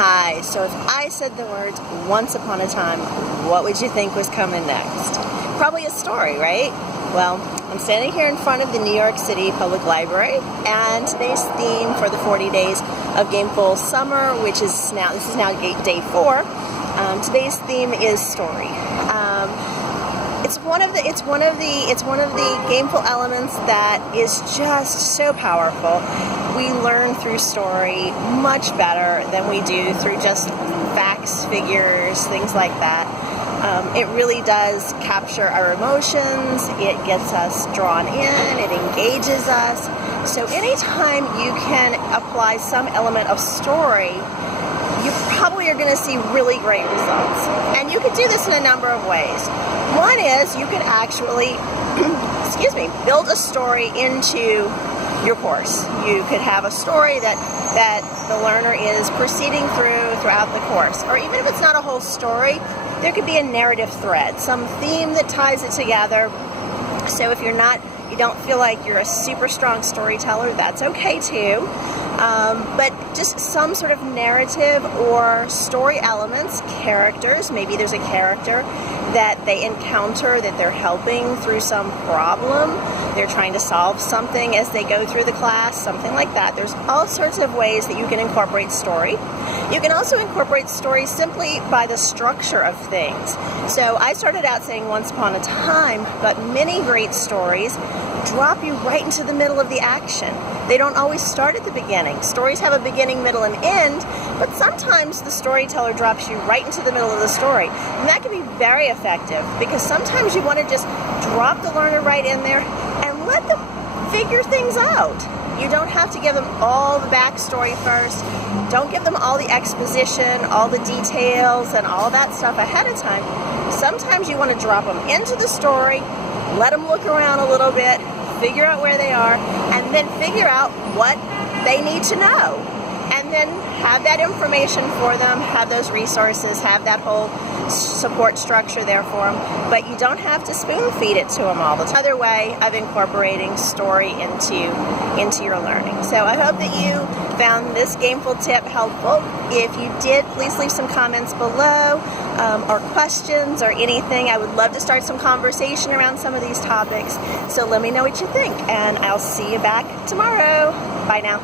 Hi, so if I said the words once upon a time, what would you think was coming next? Probably a story, right? Well, I'm standing here in front of the New York City Public Library, and today's theme for the 40 days of Gameful Summer, this is now day 4. Today's theme is story. It's one of the gameful elements that is just so powerful. We learn through story much better than we do through just facts, figures, things like that. It really does capture our emotions. It gets us drawn in. It engages us. So anytime you can apply some element of story, you probably are going to see really great results. And you could do this in a number of ways. One is you could actually, build a story into your course. You could have a story that the learner is proceeding throughout the course. Or even if it's not a whole story, there could be a narrative thread, some theme that ties it together. So if you don't feel like you're a super strong storyteller, that's okay too. But just some sort of narrative or story elements, characters, maybe there's a character that they encounter that they're helping through some problem. They're trying to solve something as they go through the class, something like that. There's all sorts of ways that you can incorporate story. You can also incorporate story simply by the structure of things. So I started out saying once upon a time, but many great stories drop you right into the middle of the action. They don't always start at the beginning. Stories have a beginning, middle, and end, but sometimes the storyteller drops you right into the middle of the story. And that can be very effective because sometimes you want to just drop the learner right in there and let them figure things out. You don't have to give them all the backstory first. Don't give them all the exposition, all the details, and all that stuff ahead of time. Sometimes you want to drop them into the story, let them look around a little bit, figure out where they are, and then figure out what they need to know. And then have that information for them, have those resources, have that whole support structure there for them. But you don't have to spoon feed it to them all the time. Another way of incorporating story into your learning. So I hope that you found this gameful tip helpful. If you did, please leave some comments below or questions or anything. I would love to start some conversation around some of these topics. So let me know what you think, and I'll see you back tomorrow. Bye now.